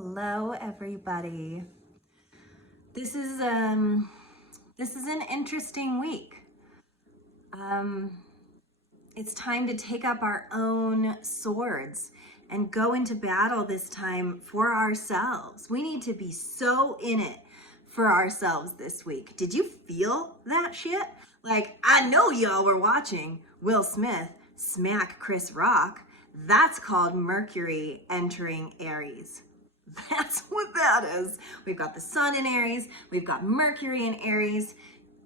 Hello, everybody. This is an interesting week. It's time to take up our own swords and go into battle this time for ourselves. We need to be so in it for ourselves this week. Did you feel that shit? Like, I know y'all were watching Will Smith smack Chris Rock. That's called Mercury entering Aries. That's what that is. We've got the sun in Aries. We've got Mercury in Aries.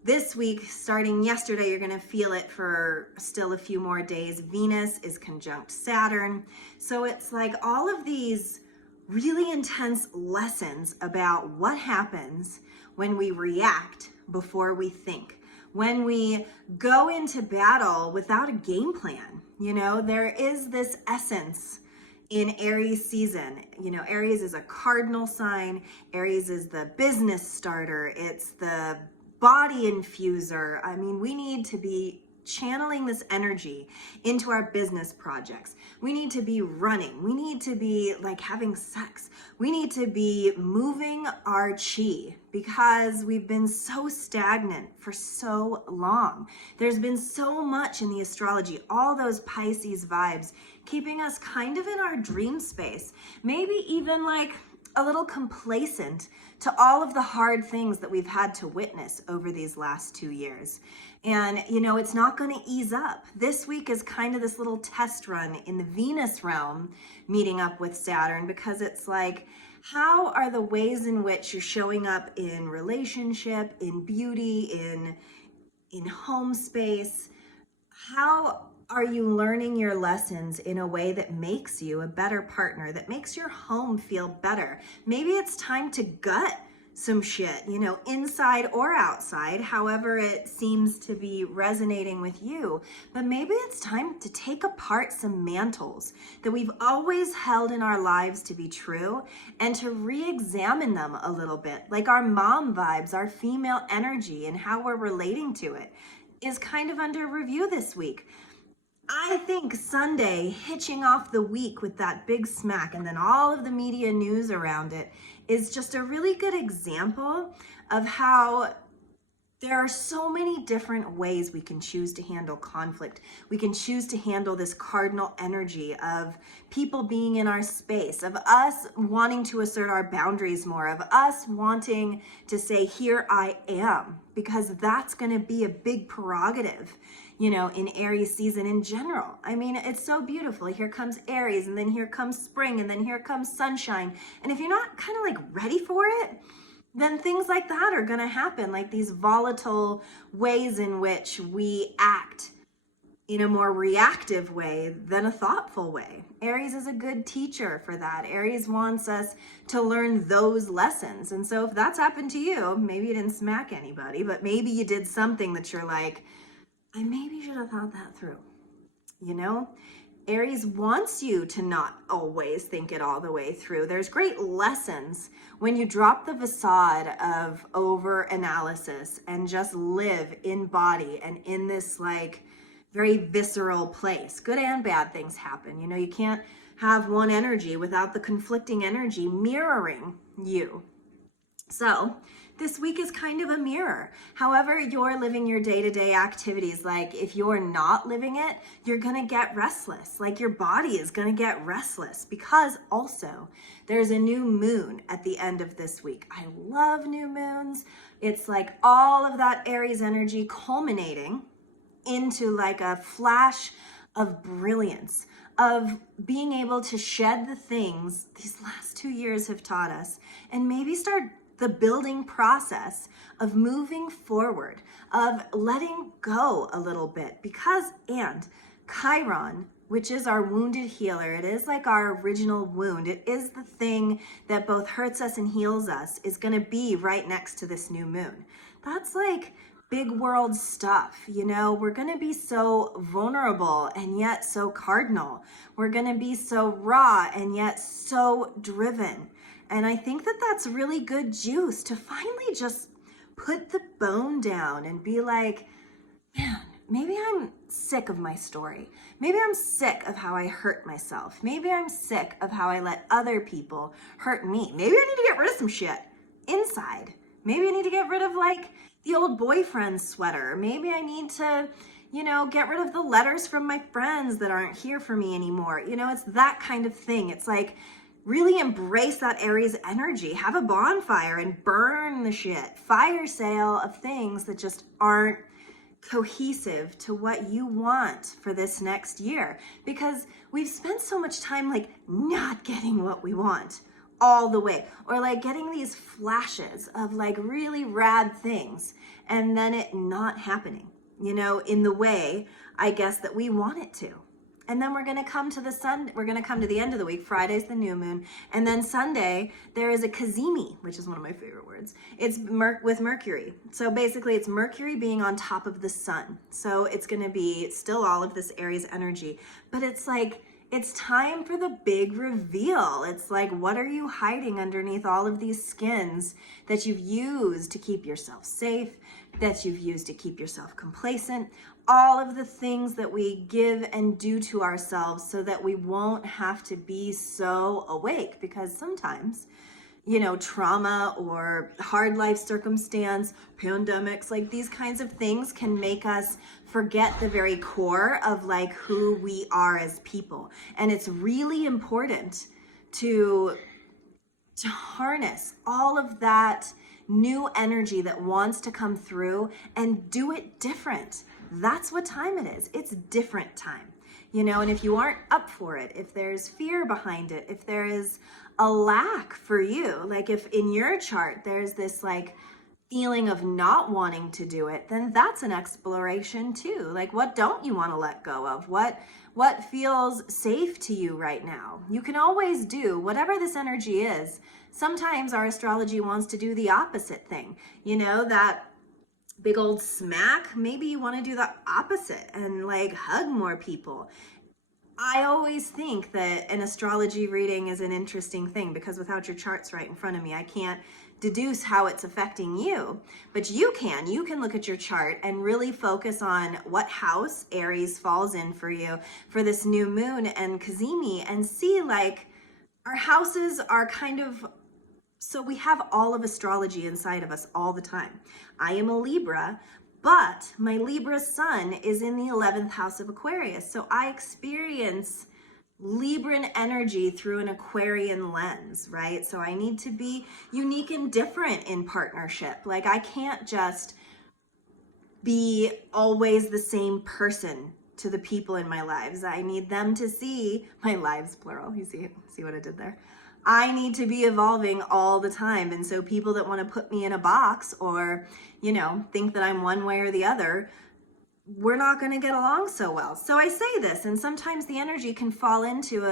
This week, starting yesterday, you're going to feel it for still a few more days. Venus is conjunct Saturn. So it's like all of these really intense lessons about what happens when we react before we think. When we go into battle without a game plan. You know, there is this essence in Aries season. You know, Aries is a cardinal sign. Aries is the business starter. It's the body infuser. I mean, we need to be channeling this energy into our business projects. We need to be running. We need to be like having sex. We need to be moving our chi because we've been so stagnant for so long. There's been so much in the astrology, all those Pisces vibes, keeping us kind of in our dream space, maybe even like a little complacent to all of the hard things that we've had to witness over these last 2 years. And, you know, it's not going to ease up. This week is kind of this little test run in the Venus realm, meeting up with Saturn, because it's like, how are the ways in which you're showing up in relationship, in beauty, in home space? How are you learning your lessons in a way that makes you a better partner, that makes your home feel better? Maybe it's time to gut some shit, you know, inside or outside, however it seems to be resonating with you. But maybe it's time to take apart some mantles that we've always held in our lives to be true and to re-examine them a little bit. Like our mom vibes, our female energy and how we're relating to it is kind of under review this week. I think Sunday, hitching off the week with that big smack and then all of the media news around it is just a really good example of how there are so many different ways we can choose to handle conflict. We can choose to handle this cardinal energy of people being in our space, of us wanting to assert our boundaries more, of us wanting to say, here I am, because that's going to be a big prerogative, you know, in Aries season in general. I mean, it's so beautiful. Here comes Aries, and then here comes spring, and then here comes sunshine. And if you're not kind of like ready for it, then things like that are going to happen, like these volatile ways in which we act in a more reactive way than a thoughtful way. Aries is a good teacher for that. Aries wants us to learn those lessons. And so if that's happened to you, maybe you didn't smack anybody, but maybe you did something that you're like, I maybe should have thought that through, you know? Aries wants you to not always think it all the way through. There's great lessons when you drop the facade of over-analysis and just live in body and in this like very visceral place. Good and bad things happen. You know, you can't have one energy without the conflicting energy mirroring you. So this week is kind of a mirror. However you're living your day-to-day activities, like if you're not living it, you're gonna get restless. Like your body is gonna get restless because also there's a new moon at the end of this week. I love new moons. It's like all of that Aries energy culminating into like a flash of brilliance, of being able to shed the things these last 2 years have taught us and maybe start the building process of moving forward, of letting go a little bit, because Chiron, which is our wounded healer, it is like our original wound, it is the thing that both hurts us and heals us, is going to be right next to this new moon. That's like big world stuff, you know. We're going to be so vulnerable and yet so cardinal. We're going to be so raw and yet so driven. And I think that that's really good juice to finally just put the bone down and be like, man, maybe I'm sick of my story. Maybe I'm sick of how I hurt myself. Maybe I'm sick of how I let other people hurt me. Maybe I need to get rid of some shit inside. Maybe I need to get rid of like the old boyfriend sweater. Maybe I need to, get rid of the letters from my friends that aren't here for me anymore. It's that kind of thing. It's like, really embrace that Aries energy. Have a bonfire and burn the shit. Fire sale of things that just aren't cohesive to what you want for this next year. Because we've spent so much time like not getting what we want all the way, or like getting these flashes of like really rad things and then it not happening, in the way, I guess, that we want it to. And then we're going to come to the end of the week. Friday's the new moon. And then Sunday, there is a cazimi, which is one of my favorite words. It's with Mercury. So basically, it's Mercury being on top of the sun. So it's going to be still all of this Aries energy. But it's like, it's time for the big reveal. It's like, what are you hiding underneath all of these skins that you've used to keep yourself safe, that you've used to keep yourself complacent? All of the things that we give and do to ourselves so that we won't have to be so awake, because sometimes, trauma or hard life circumstance, pandemics, like these kinds of things can make us forget the very core of like who we are as people. And it's really important to harness all of that new energy that wants to come through and do it different. That's what time it is. It's different time, and if you aren't up for it, if there's fear behind it, if there is a lack for you, like if in your chart there's this like feeling of not wanting to do it, then that's an exploration too. Like, what don't you want to let go of? What feels safe to you right now? You can always do whatever this energy is. Sometimes our astrology wants to do the opposite thing, that big old smack. Maybe you want to do the opposite and like hug more people. I always think that an astrology reading is an interesting thing because without your charts right in front of me, I can't deduce how it's affecting you. But you can look at your chart and really focus on what house Aries falls in for you for this new moon and cazimi, and see like our houses are kind of, so we have all of astrology inside of us all the time. I am a Libra, but my Libra sun is in the 11th house of Aquarius. So I experience Libran energy through an Aquarian lens, right? So I need to be unique and different in partnership. Like I can't just be always the same person to the people in my lives. I need them to see my lives, plural. You see what I did there? I need to be evolving all the time. And so people that want to put me in a box or, think that I'm one way or the other, we're not going to get along so well. So I say this, and sometimes the energy can fall into,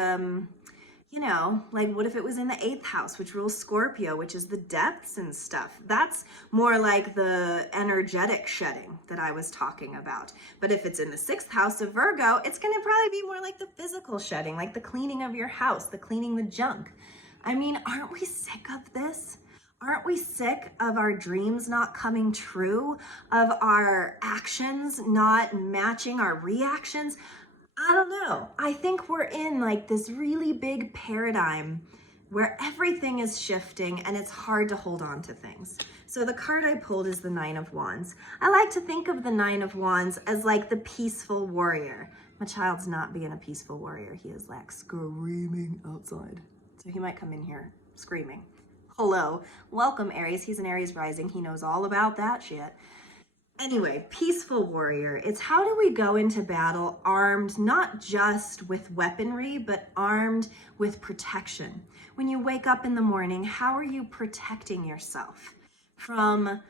like what if it was in the 8th house, which rules Scorpio, which is the depths and stuff. That's more like the energetic shedding that I was talking about. But if it's in the 6th house of Virgo, it's going to probably be more like the physical shedding, like the cleaning of your house, the cleaning the junk. I mean, aren't we sick of this? Aren't we sick of our dreams not coming true, of our actions not matching our reactions? I don't know. I think we're in like this really big paradigm where everything is shifting and it's hard to hold on to things. So the card I pulled is the 9 of Wands. I like to think of the 9 of Wands as like the peaceful warrior. My child's not being a peaceful warrior. He is like screaming outside. So he might come in here screaming. Hello, welcome Aries. He's an Aries rising. He knows all about that shit. Anyway, peaceful warrior. It's how do we go into battle armed not just with weaponry, but armed with protection. When you wake up in the morning, how are you protecting yourself from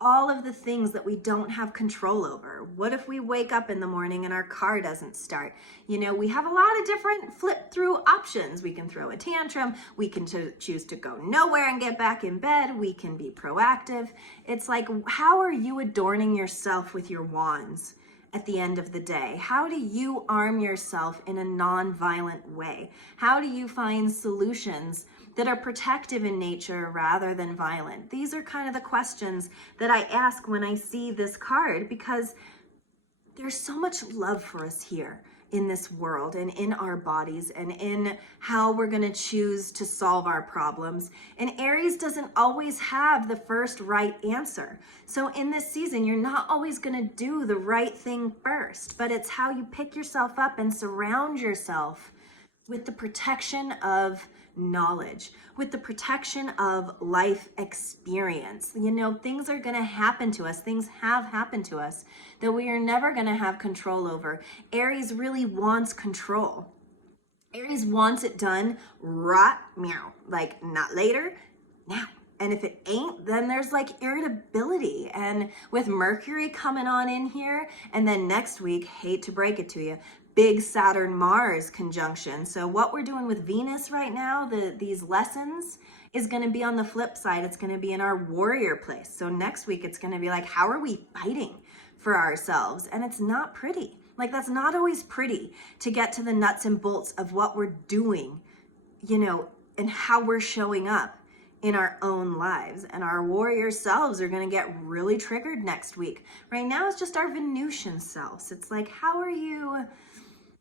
all of the things that we don't have control over? What if we wake up in the morning and our car doesn't start? We have a lot of different flip through options. We can throw a tantrum. We can choose to go nowhere and get back in bed. We can be proactive. It's like, how are you adorning yourself with your wands at the end of the day? How do you arm yourself in a non-violent way? How do you find solutions that are protective in nature rather than violent? These are kind of the questions that I ask when I see this card, because there's so much love for us here in this world and in our bodies and in how we're going to choose to solve our problems. And Aries doesn't always have the first right answer. So in this season, you're not always going to do the right thing first, but it's how you pick yourself up and surround yourself with the protection of knowledge, with the protection of life experience. You know, things are going to happen to us. Things have happened to us that we are never going to have control over. Aries really wants control. Aries wants it done right meow, like not later, now. And if it ain't, then there's like irritability. And with Mercury coming on in here, and then next week, hate to break it to you, big Saturn-Mars conjunction. So what we're doing with Venus right now, these lessons, is going to be on the flip side. It's going to be in our warrior place. So next week, it's going to be like, how are we fighting for ourselves? And it's not pretty. Like, that's not always pretty to get to the nuts and bolts of what we're doing, you know, and how we're showing up in our own lives. And our warrior selves are going to get really triggered next week. Right now, it's just our Venusian selves. It's like, how are you,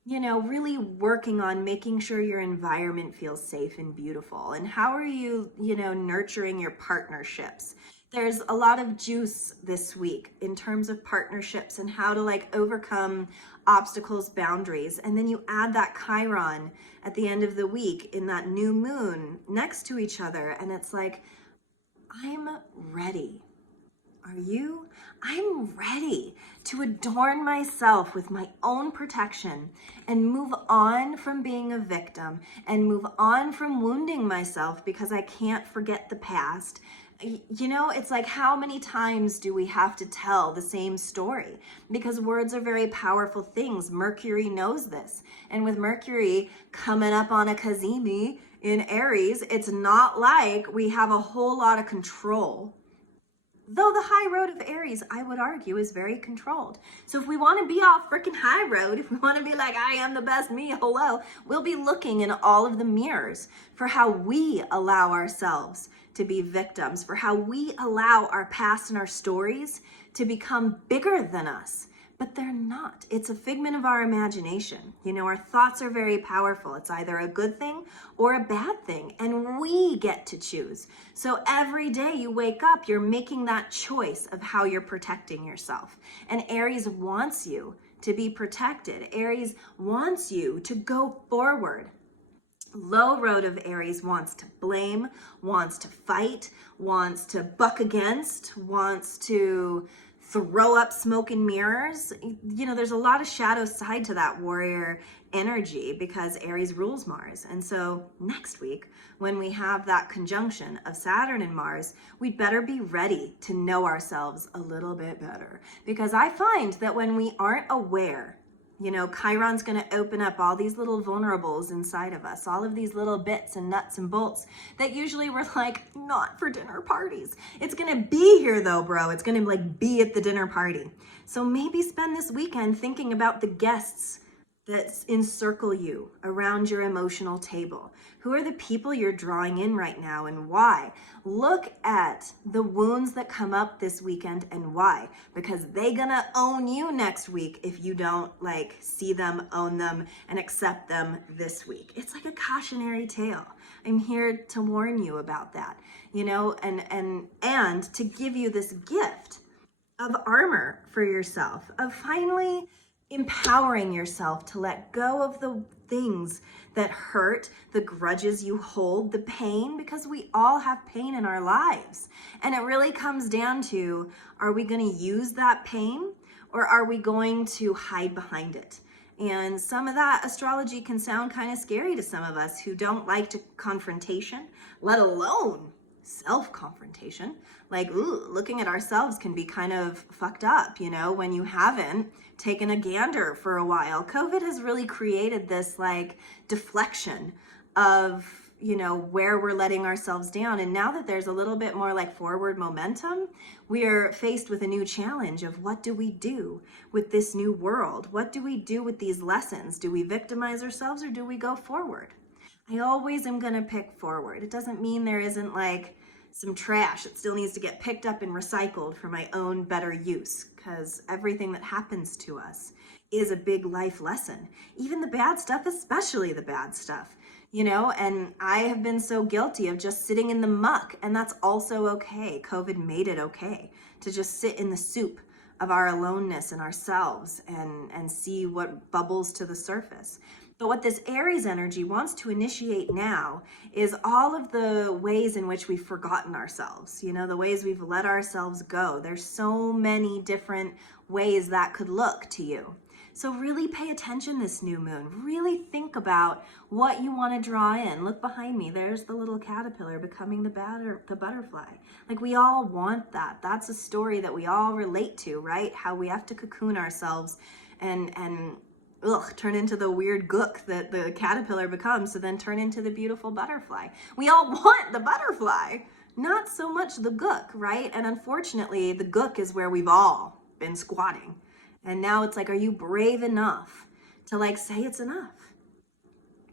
you know, really working on making sure your environment feels safe and beautiful? And how are you, you know, nurturing your partnerships? There's a lot of juice this week in terms of partnerships and how to like overcome obstacles, boundaries. And then you add that Chiron at the end of the week in that new moon next to each other. And it's like, I'm ready. Are you? I'm ready to adorn myself with my own protection and move on from being a victim and move on from wounding myself because I can't forget the past. You know, it's like, how many times do we have to tell the same story? Because words are very powerful things. Mercury knows this. And with Mercury coming up on a Kazemi in Aries, it's not like we have a whole lot of control. Though the high road of Aries, I would argue, is very controlled. So if we want to be off freaking high road, if we want to be like, I am the best me, hello, we'll be looking in all of the mirrors for how we allow ourselves to be victims, for how we allow our past and our stories to become bigger than us. But they're not. It's a figment of our imagination. You know, our thoughts are very powerful. It's either a good thing or a bad thing, and we get to choose. So every day you wake up, you're making that choice of how you're protecting yourself. And Aries wants you to be protected. Aries wants you to go forward. Low road of Aries wants to blame, wants to fight, wants to buck against, wants to throw up smoke and mirrors. You know, there's a lot of shadow side to that warrior energy because Aries rules Mars. And so next week, when we have that conjunction of Saturn and Mars, we'd better be ready to know ourselves a little bit better. Because I find that when we aren't aware, you know, Chiron's going to open up all these little vulnerables inside of us, all of these little bits and nuts and bolts that usually we're like, not for dinner parties. It's going to be here though, bro. It's going to like be at the dinner party. So maybe spend this weekend thinking about the guests that encircle you around your emotional table. Who are the people you're drawing in right now and why? Look at the wounds that come up this weekend and why, because they gonna own you next week if you don't like see them, own them, and accept them this week. It's like a cautionary tale. I'm here to warn you about that, you know, and to give you this gift of armor for yourself, of finally empowering yourself to let go of the things that hurt, the grudges you hold, the pain, because we all have pain in our lives. And it really comes down to, are we going to use that pain or are we going to hide behind it? And some of that astrology can sound kind of scary to some of us who don't like to confrontation, let alone self-confrontation. Like, ooh, looking at ourselves can be kind of fucked up, you know, when you haven't taken a gander for a while. COVID has really created this like deflection of, you know, where we're letting ourselves down. And now that there's a little bit more like forward momentum, we're faced with a new challenge of what do we do with this new world? What do we do with these lessons? Do we victimize ourselves or do we go forward? I always am going to pick forward. It doesn't mean there isn't like some trash. It still needs to get picked up and recycled for my own better use, because everything that happens to us is a big life lesson. Even the bad stuff, especially the bad stuff, you know, and I have been so guilty of just sitting in the muck, and that's also okay. COVID made it okay to just sit in the soup of our aloneness and ourselves and see what bubbles to the surface. But what this Aries energy wants to initiate now is all of the ways in which we've forgotten ourselves, you know, the ways we've let ourselves go. There's so many different ways that could look to you. So really pay attention this new moon. Really think about what you want to draw in. Look behind me. There's the little caterpillar becoming the butterfly. Like, we all want that. That's a story that we all relate to, right? How we have to cocoon ourselves and turn into the weird gook that the caterpillar becomes, to then turn into the beautiful butterfly. We all want the butterfly, not so much the gook, right? And unfortunately, the gook is where we've all been squatting. And now it's like, are you brave enough to like say it's enough?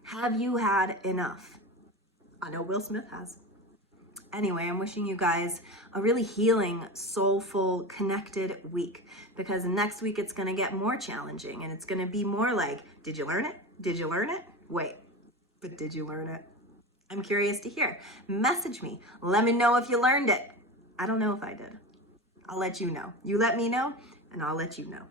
Have you had enough? I know Will Smith has. Anyway, I'm wishing you guys a really healing, soulful, connected week, because next week it's going to get more challenging, and it's going to be more like, did you learn it? Did you learn it? Wait, but did you learn it? I'm curious to hear. Message me. Let me know if you learned it. I don't know if I did. I'll let you know. You let me know, and I'll let you know.